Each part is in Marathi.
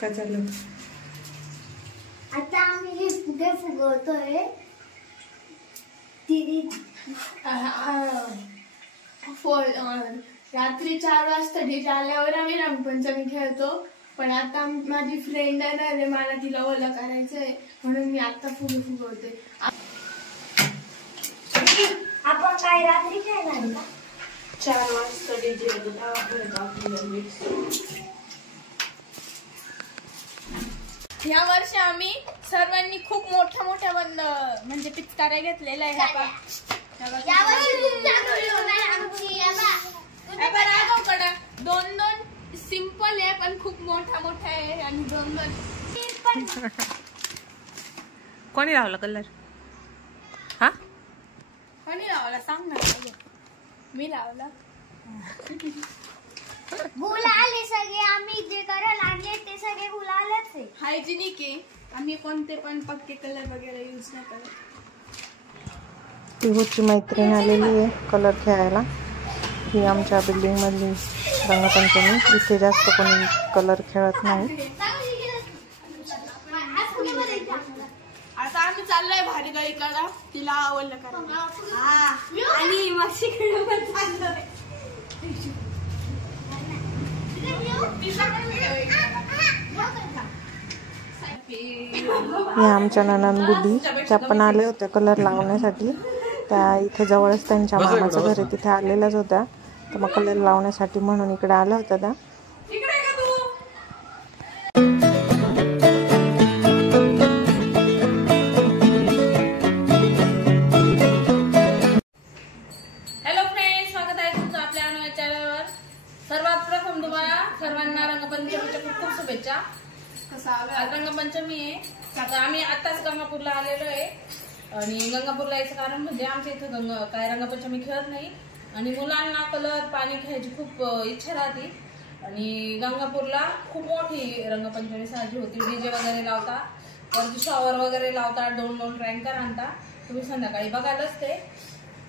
काय चाललं आता आम्ही हे फुगे फुगवतोय. रात्री 4 वाजता डीजे आल्यावर आम्ही रंगपंचमी खेळतो. पण आता माझी फ्रेंड आहे ना रे, मला तिला ओला करायचंय म्हणून मी आता फुगे फुगवते. आपण काय रात्री खेळणार का? 4 वाजता डीजे या वर्षी आम्ही सर्वांनी खूप मोठ्या म्हणजे पिचकाऱ्या घेतलेल्या आहे. दोन सिंपल आहे पण खूप मोठा आहे आणि 2 कोणी लावला कलर? हा कोणी लावला सांग ना. मी लावला. गुलाल सगळे आम्ही जे करायला आणले ते सगळे गुलालच आहे. हायजिनिक आहे. आम्ही कोणते पण पक्के कलर वगैरे यूज नाही करत. तिहूची मैत्रीण आलेली आहे कलर खेळायला. ही आमच्या बिल्डिंग मधली रंगपंचमी. इथे जास्त कोणी कलर खेळत नाही. आता आम्ही चाललोय भारी गाईकडे तिला आवडलं करा आणि मावशीकडे पण चाललोय. या आमच्या ननंद बुड्डी त्या पण आल्या होत्या कलर लावण्यासाठी. त्या इथे जवळच त्यांच्या मामाचं घर आहे तिथे आलेल्याच होत्या. तर मग कलर लावण्यासाठी म्हणून इकडे आल्या होत्या त्या. हॅलो फ्रेंड्स, स्वागत आहे तुमचं आपल्या नव्या चॅनलवर. सर्वात प्रथम तुम्हाला सर्वांना रंगपंचमीच्या खूप शुभेच्छा. आज रंगपंचमी आहे. आता आम्ही आताच गंगापूरला आलेलो आहे आणि गंगापूरला यायचं कारण म्हणजे आमच्या इथं काय रंगपंचमी खेळत नाही आणि मुलांना कलर पाणी खेळायची खूप इच्छा राहते. आणि गंगापूरला खूप मोठी रंगपंचमी साजरी होती. डीजे वगैरे लावता, वरती शॉवर वगैरे लावतात, 2 टँकर आणता. तुम्ही संध्याकाळी बघायलाच ते.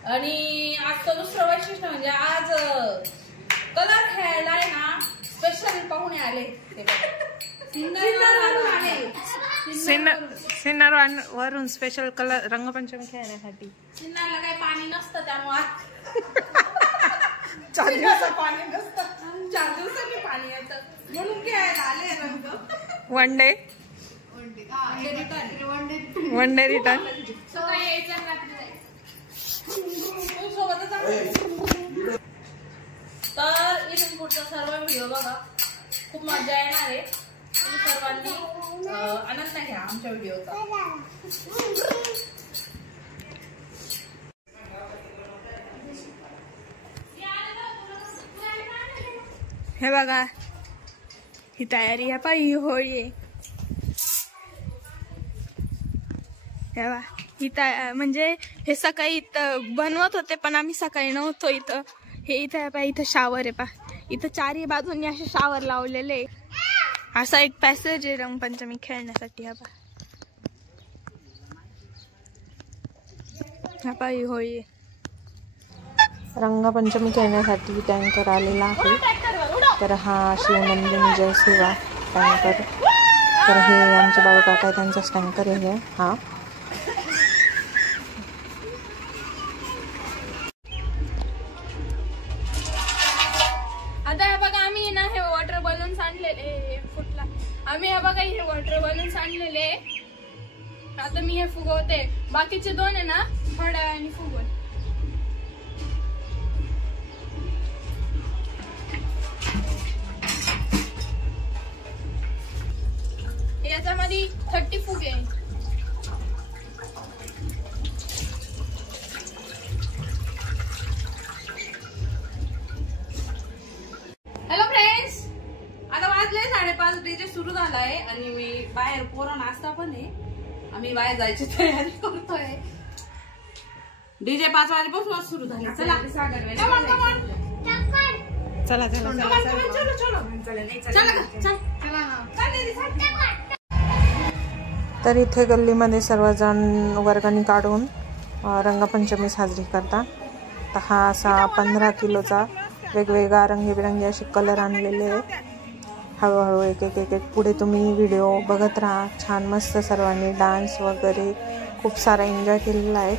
आणि आजचं दुसरं वैशिष्ट्य म्हणजे आज कलर खेळायला आहे ना स्पेशल पाहुणे आले. सिन्नर वरून स्पेशल कलर रंगपंचमी खेळण्यासाठी. सिन्नरला काही पाणी नसतं त्यामुळे 4 दिवसात पाणी नसतं. 4 दिवसांनी पाणी येतं म्हणून खेळायला आले रंग. One day return. सकाळी यायचं आणि रात्री जायचं सोबतच. तर इथून पुढचा सर्व व्हिडिओ बघा, खूप मजा येणार आहे. तुम्ही सर्वांनी आनंद घ्या आमच्या व्हिडिओचा. हे बघा ही तयारी आहे. ही होळी आहे. हे बघा ही म्हणजे हे सकाळी इथं बनवत होते पण आम्ही सकाळी नव्हतो इथं. हे इथं इथं शावर आहे. इथं 4ही बाजूंनी असे शावर लावलेले. असा एक पॅसेज आहे रंगपंचमी खेळण्यासाठी. हा ही होळी आहे. रंगपंचमी खेळण्यासाठी टँकर आलेला आहे. तर हा शिवनंदिनी जय सेवा टँकर. तर हे आमचे बाबा काका त्यांचाच टँकर आहे हा. आता हे बघा आम्ही ना हे वॉटर बलून्स आणलेले फुटला. आम्ही हे बघा हे वॉटर बलून्स आणलेले. आता मी हे फुगवते. बाकीचे 2 आहे ना थोड्या वेळाने फुगवते. याच्यामध्ये 30 फुगे. हॅलो फ्रेंड्स, आता वाजले 5:30. डीजे सुरू झालाय आणि मी बाहेर पोरा नाश्ता पण आहे. आम्ही बाहेर जायची तयारी करतोय. डीजे 5 वाजेपासूनच सुरू झाले. चला चला चला तर इथे गल्लीमध्ये सर्वजण वर्गणी काढून रंगपंचमी साजरी करतात. तर हा असा 15 किलोचा वेगवेगळा रंगीबिरंगी असे कलर आणलेले आहेत. हळूहळू एक एक एक एक पुढे तुम्ही व्हिडिओ बघत राहा. छान मस्त सर्वांनी डान्स वगैरे खूप सारा एन्जॉय केलेला आहे.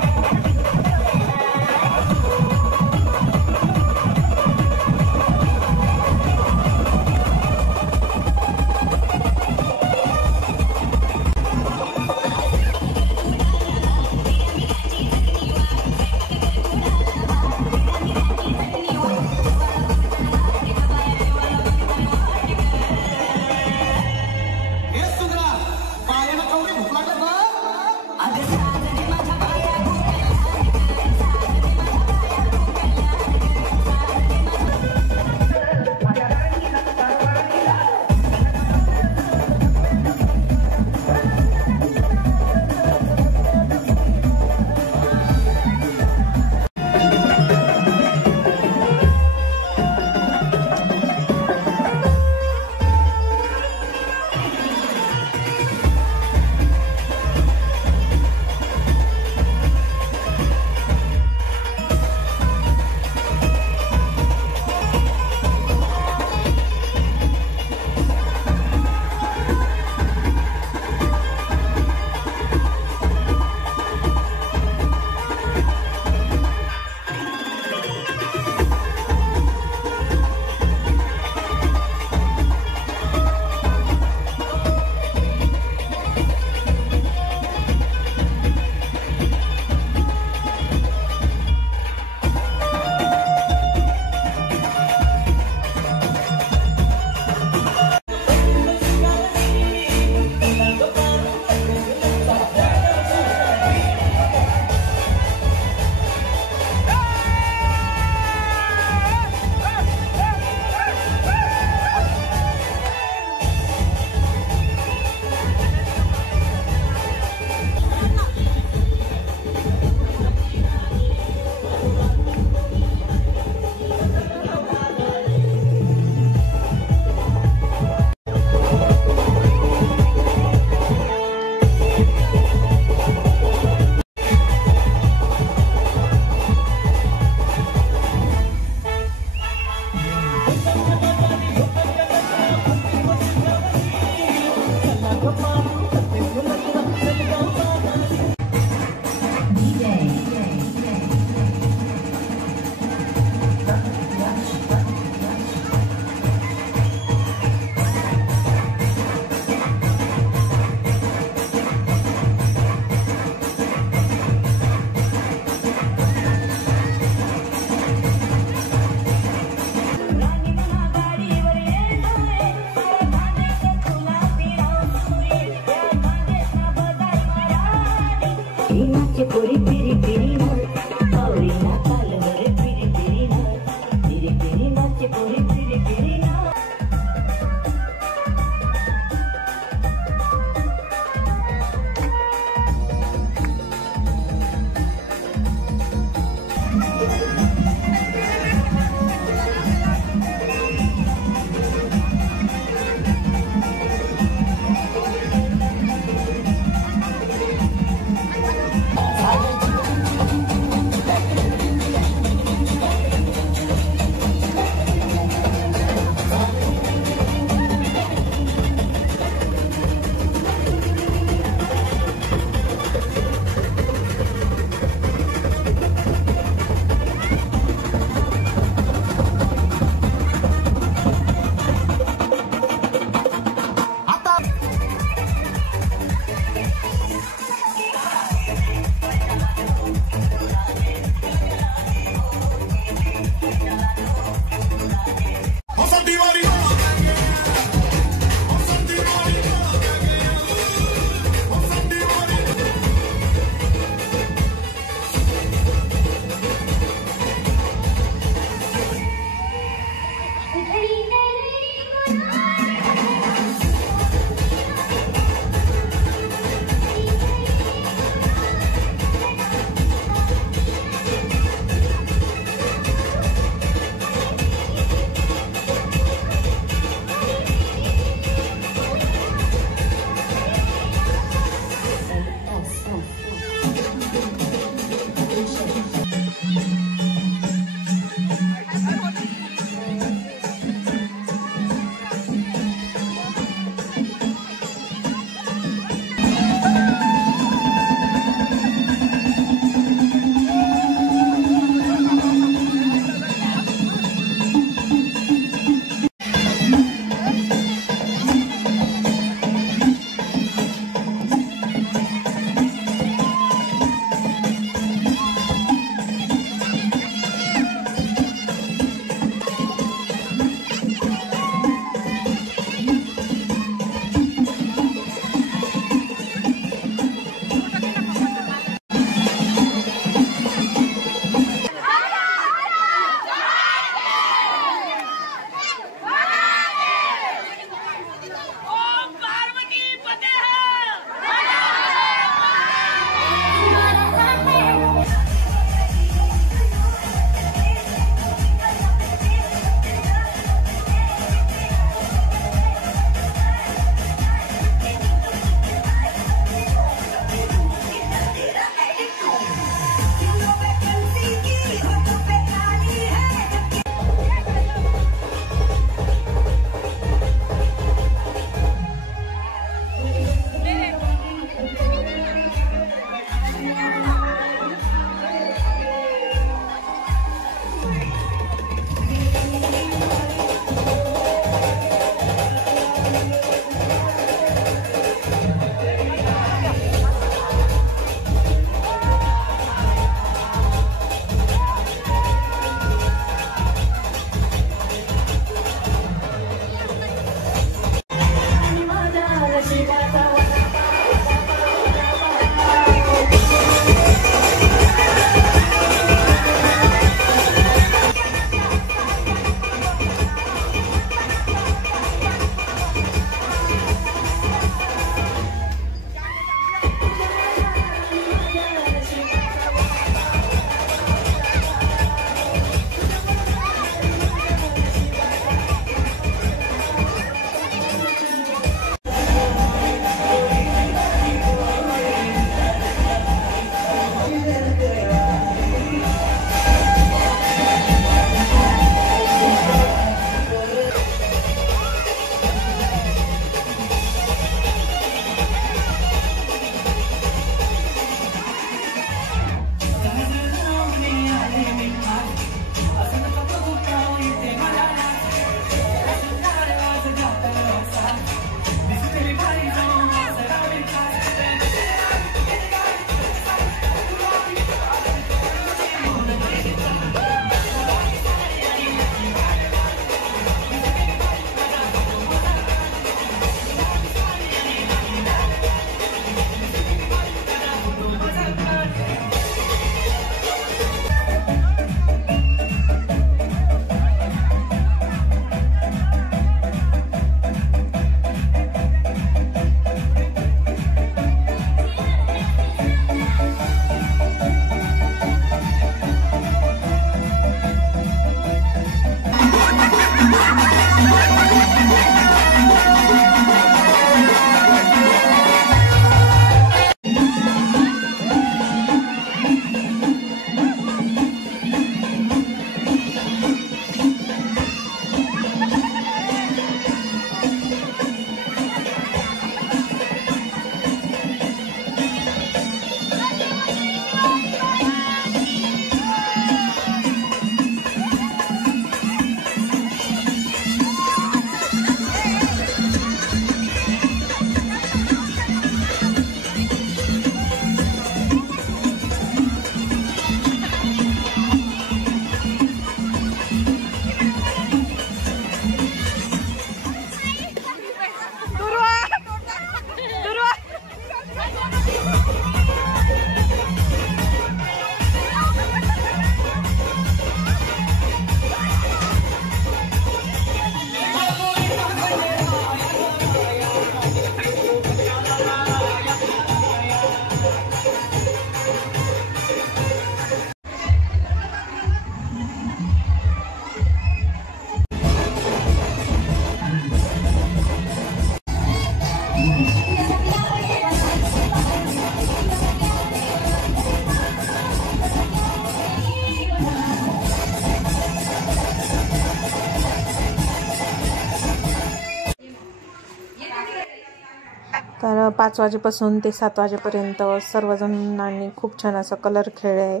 तर 5 वाजेपासून ते 7 वाजेपर्यंत सर्वजणांनी खूप छान असं कलर खेळले आहे,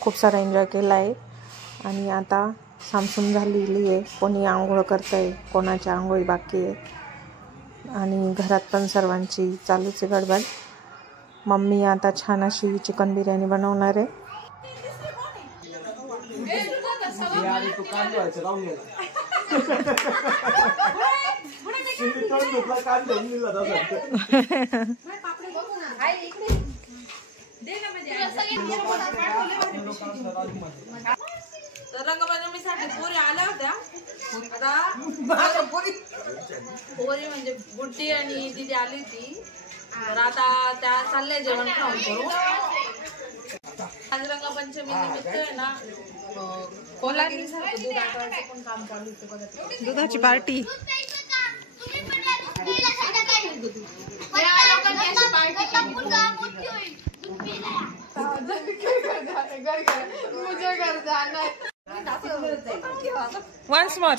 खूप सारा एन्जॉय केला आहे. आणि आता सामसूम झालेली आहे, कोणी आंघोळ करतं आहे, कोणाची आंघोळी बाकी आहे. आणि घरात पण सर्वांची चालूच आहे गडबड. मम्मी आता छान अशी चिकन बिर्याणी बनवणार आहे. तर रंगपंचमीसाठी पोरी आल्या होत्या. आता पोरी म्हणजे बुड्डी आणि दिदी आली होती. तर आता त्या चालल्या जेवण खाऊन करू. आज रंगपंचमी निमित्त आहे ना, कोल्हापूर सारखं दूध आटवायचं पण काम चालू होतं बघा. दुधाची पार्टी. Once more.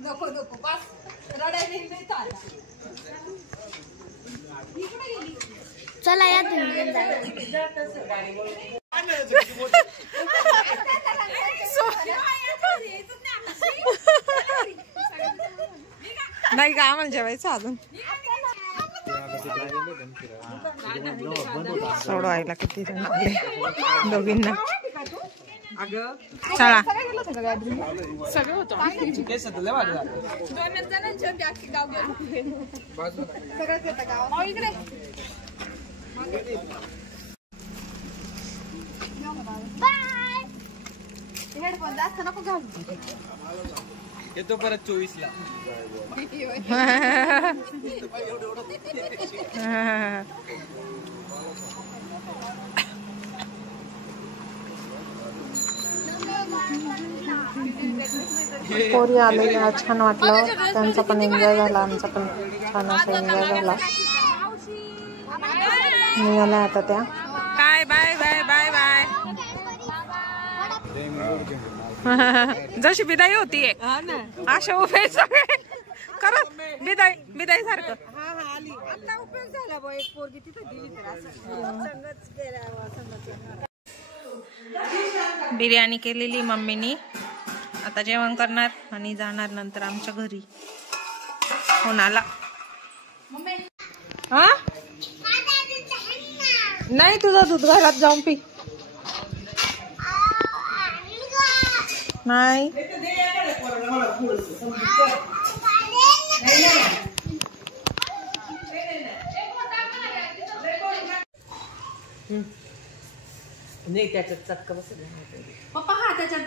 नको नको बस रडायला. चला या नाही का आम्हाला जेवायचं अजून. सोडवायला किती जण आले दोघींना. चला सगळं होतं. हेडफोन जास्त नको घालू. येतो परत 24 ला. पोरी आलेल्या छान वाटलं, त्यांचा पण एन्जॉय झाला, आमचा पण छान असा एन्जॉय झाला. निघाल्या आता त्या. Bye bye bye bye bye. जशी बिदाई होतीये अशा उभे सगळे करत बिदाई बिदाई सारखं. बिर्याणी केलेली मम्मीनी. आता जेवण करणार आणि जाणार नंतर आमच्या घरी. कोणाला हा नाही, तुझं दूध घरात जाऊन पी. नाही पप्पा हा त्याच्यात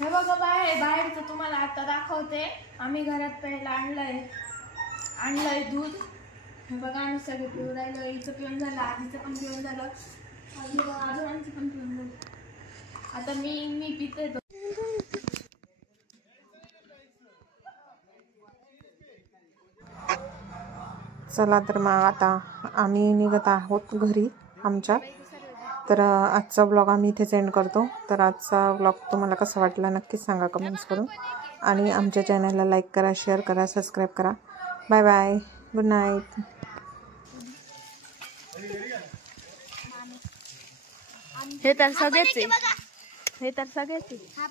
हे बघा बाहेरचं तुम्हाला आता दाखवते. आम्ही घरात पहिला आणलंय दूध. हे बघा आम्ही सगळे पिऊन राहिलो. हिचं पिऊन झालं, आधीचं पण पिऊन झालं, आजोबांचं पण पिऊन झालं. आता मी पिते. चला तर मग आता आम्ही निघत आहोत घरी आमच्या. तर आजचा ब्लॉग आम्ही इथेच एंड करतो. तर आजचा ब्लॉग तुम्हाला कसा वाटला नक्कीच सांगा कमेंट्स करून. आणि आमच्या चॅनलला लाईक करा, शेअर करा, सबस्क्राईब करा. Bye bye, good night. हे तर सगळेच हे तर सगळेच हा